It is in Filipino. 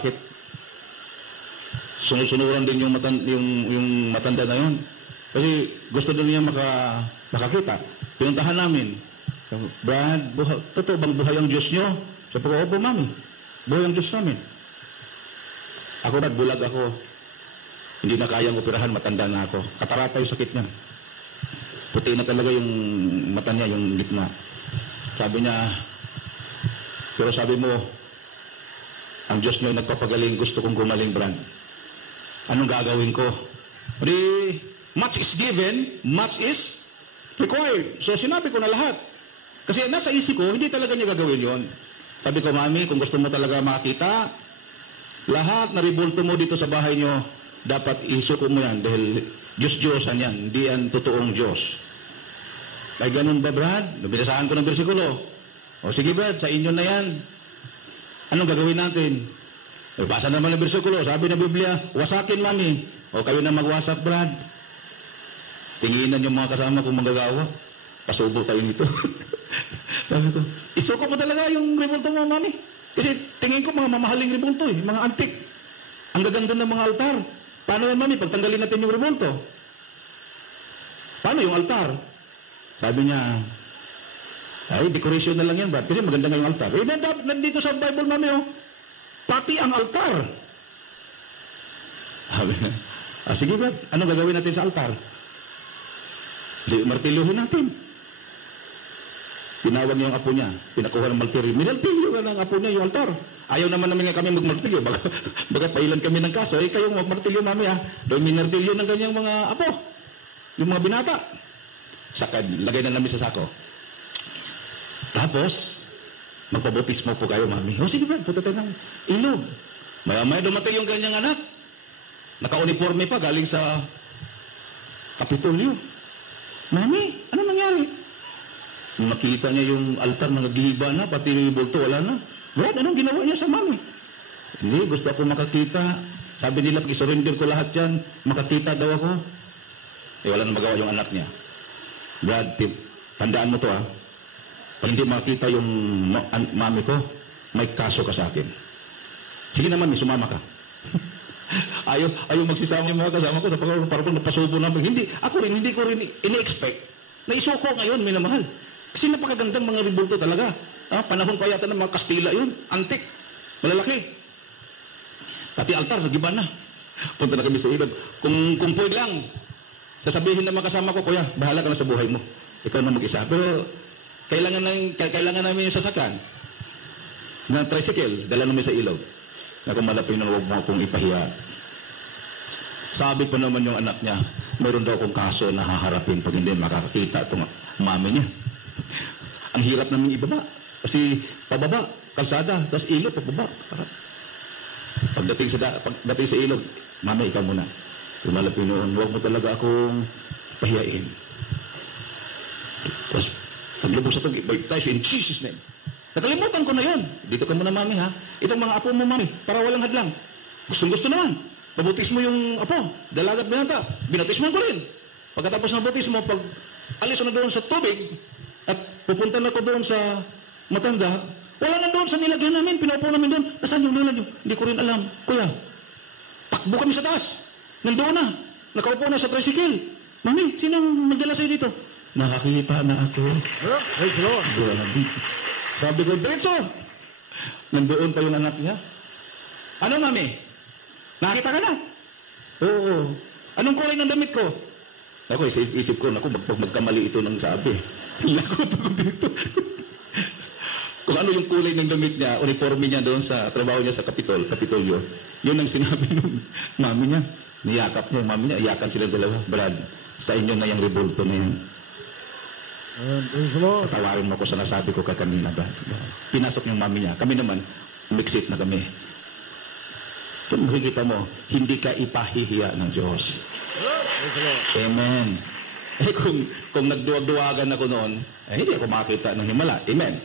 bakit sunod-sunuran din yung matanda na yun. Kasi gusto din niya makakita. Pinuntahan namin. Brad, totoo bang buhay ang Diyos nyo? Sabi ko, opo, mami. Buhay ang Diyos namin. Ako, Brad, bulag ako. Hindi na kayang operahan, matanda na ako. Katarata yung sakit niya. Puti na talaga yung mata niya, yung gitna. Sabi niya, pero sabi mo, ang Diyos niyo ay nagpapagaling, gusto kong gumaling, Brad. Anong gagawin ko? Di, much is given, much is required. So sinabi ko na lahat. Kasi nasa isip ko, hindi talaga niya gagawin yon. Sabi ko, mami, kung gusto mo talaga makita, lahat na ribulto mo dito sa bahay niyo, dapat isuko mo yan dahil Diyos-Diyosan yan, hindi yan totoong Diyos. Ay ganun ba, Brad? Nabinasahan ko ng bersikulo. O sige, Brad, sa inyo na yan. Anong gagawin natin? Basa naman ng bersikulo, sabi ng Biblia, wasakin, mami. O kayo na magwasak, Brad. Tinginan yung mga kasama kong manggagawa. Pasubo tayo nito. Sabi ko, isuko mo talaga yung ribulto mo, mami. Kasi tingin ko mga mamahaling ribulto, mga antik. Ang gaganda ng mga altar. Paano yan, mami? Pagtanggalin natin yung ribulto. Paano yung altar? Sabi niya, ay, decoration na lang yan, Brad. Kasi maganda nga yung altar. Eh, nandito sa Bible, mami, pati ang altar. Sabi niya, sige, Brad, anong gagawin natin sa altar? Martilyuhin natin. Tinawag niya yung apo niya. Pinakuha ng martilyo. Minartilyo ka ng apo niya yung altar. Ayaw naman namin kami magmartilyo. Baga pailan kami ng kaso. Eh, kayong magmartilyo, mami, ha? Doon minartilyo ng kanyang mga apo. Yung mga binata. Saka, lagay na namin sa sako. Tapos, magpabotismo po kayo, mami. O, sige, Brad, punta tayo ng ilog. Maya-maya dumating yung kanyang anak. Naka-uniforme pa, galing sa Kapitolyo. Mami, ano nangyari? Nakita niya yung altar na naghihiba na, pati yung bulto, wala na. Brad, anong ginawa niya sa mami? Hindi, gusto ako makakita. Sabi nila, pag-isurrender ko lahat yan, makakita daw ako. Eh, wala na magawa yung anak niya. Brad, tandaan mo to, ha? Pag hindi makita yung mami ko, may kaso ka sa akin. Sige na, mami, sumama ka. ayaw magsisama yung mga kasama ko, parang napasubo namin. Hindi ko rin ini-expect na isuko ngayon, minamahal. Kasi napakagandang mga ribulto talaga. Panahon pa yata ng mga Kastila yun. Antik. Malalaki. Pati altar, nagiba na. Punta na kami sa ilog. Kung pwede lang, sasabihin ng mga kasama ko, kuya, bahala ka na sa buhay mo. Ikaw na mag-isa. Pero kailangan namin yung sasakyan na tricycle, dala namin sa ilog. Na kung malapit na huwag mo akong ipahiya. Sabi pa naman yung anak niya, mayroon daw akong kaso na haharapin pag hindi makakakita itong mami niya. Ang hirap namin ibaba. Kasi pababa, kalsada, tapos ilog, pababa. Pagdating sa ilog, mami, ikaw muna. Tumalapin noon, huwag mo talaga akong pahiyain. Tapos, paglubog sa tubig, baptize in Jesus' name. Nakalimutan ko na yun. Dito ka muna, mami, ha? Itong mga apo mo, mami, para walang hadlang. Gustong-gusto naman. Pabutis mo yung apo, dalagat binata. Binatis mo ko rin. Pagkatapos ng batis mo, pag alis na doon sa tubig, at pupunta na ko doon sa matanda, wala na doon sa nilagyan namin, pinaupo namin doon. Nasaan yung nilagyan? Hindi ko rin alam. Kuya, takbo kami sa taas. Nandoon na. Nakaupo na sa tricycle. Mami, sinong nagdala sa'yo dito? Nakakita na ako. Praise the Lord. Sabi ko, diretso. Nandoon pa yung anak niya. Ano, mami? Nakita ka na? Oo. Anong kulay ng damit ko? Ako, isip ko, magkamali ito ng sabi. Lakot ako dito. Kung ano yung kulay ng damit niya, uniforme niya doon sa trabaho niya sa Kapitolyo, yun ang sinabi ng mami niya. Niyakap niya, mami niya, iyakan sila dalawa. Brad, sa inyo na yung ribulto na yun. Patawarin mo ko sa nasabi ko kanina, Brad. Pinasok yung mami niya. Kami naman, umiksit na kami. Kung makikita mo, hindi ka ipahihiya ng Diyos. Amen. Eh kung nagduwag-duwagan ako noon, hindi ako makakita ng himala. Amen.